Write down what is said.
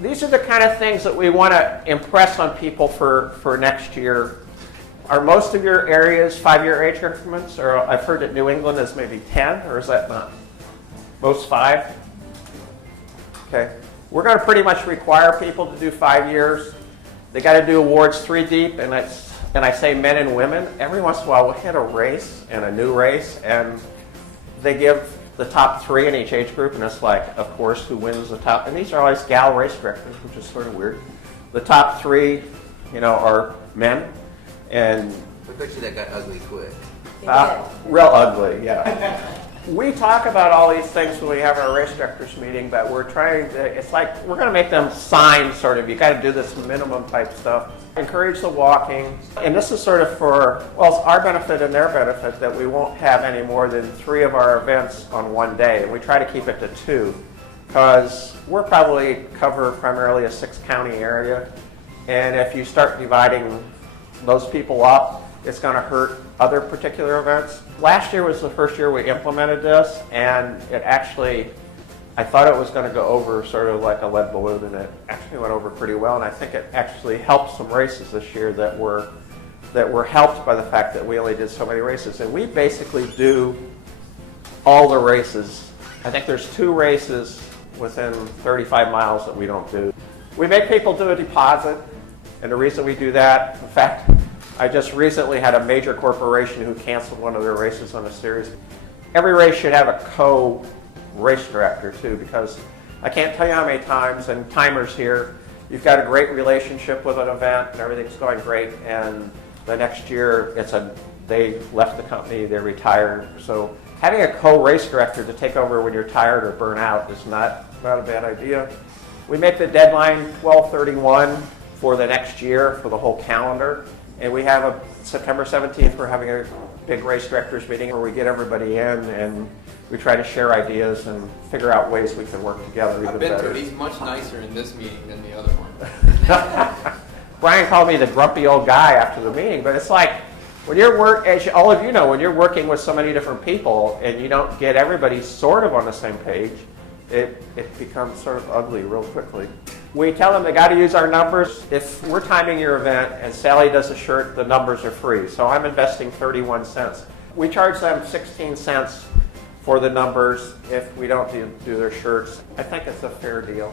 These are the kind of things that we want to impress on people for next year. Are most of your areas 5-year age increments? Or I've heard that New England is maybe 10, or is that not? Most 5? Okay. We're going to pretty much require people to do 5 years. They got to do awards 3 deep, and I say men and women. Every once in a while we'll hit a race and a new race, and they give the top 3 in each age group, and it's like, of course, who wins the top? And these are always gal race directors, which is sort of weird. The top 3, are men, and I bet you that got ugly quick. real ugly, yeah. We talk about all these things when we have our race directors meeting, but we're trying to, it's like, we're going to make them sign sort of, you got to do this minimum type stuff. Encourage the walking, and this is sort of for, well, it's our benefit and their benefit that we won't have any more than 3 of our events on one day, and we try to keep it to 2, because we're probably cover primarily a 6-county area, and if you start dividing those people up, it's going to hurt other particular events. Last year was the first year we implemented this, and it actually, I thought it was going to go over sort of like a lead balloon, and it actually went over pretty well, and I think it actually helped some races this year that were helped by the fact that we only did so many races. And we basically do all the races. I think there's 2 races within 35 miles that we don't do. We make people do a deposit, and the reason we do that, in fact, I just recently had a major corporation who canceled one of their races on a series. Every race should have a co-race director too, because I can't tell you how many times, and timers here, you've got a great relationship with an event and everything's going great, and the next year they left the company, they retired. So having a co-race director to take over when you're tired or burn out is not a bad idea. We make the deadline 12/31 for the next year for the whole calendar. And we have a September 17th, we're having a big race directors meeting where we get everybody in and we try to share ideas and figure out ways we can work together even better. I've been through, he's much nicer in this meeting than the other one. Brian called me the grumpy old guy after the meeting, but it's like, when you're as all of you know, when you're working with so many different people and you don't get everybody sort of on the same page, it becomes sort of ugly real quickly. We tell them they got to use our numbers. If we're timing your event and Sally does a shirt, the numbers are free. So I'm investing 31 cents. We charge them 16 cents for the numbers if we don't do their shirts. I think it's a fair deal.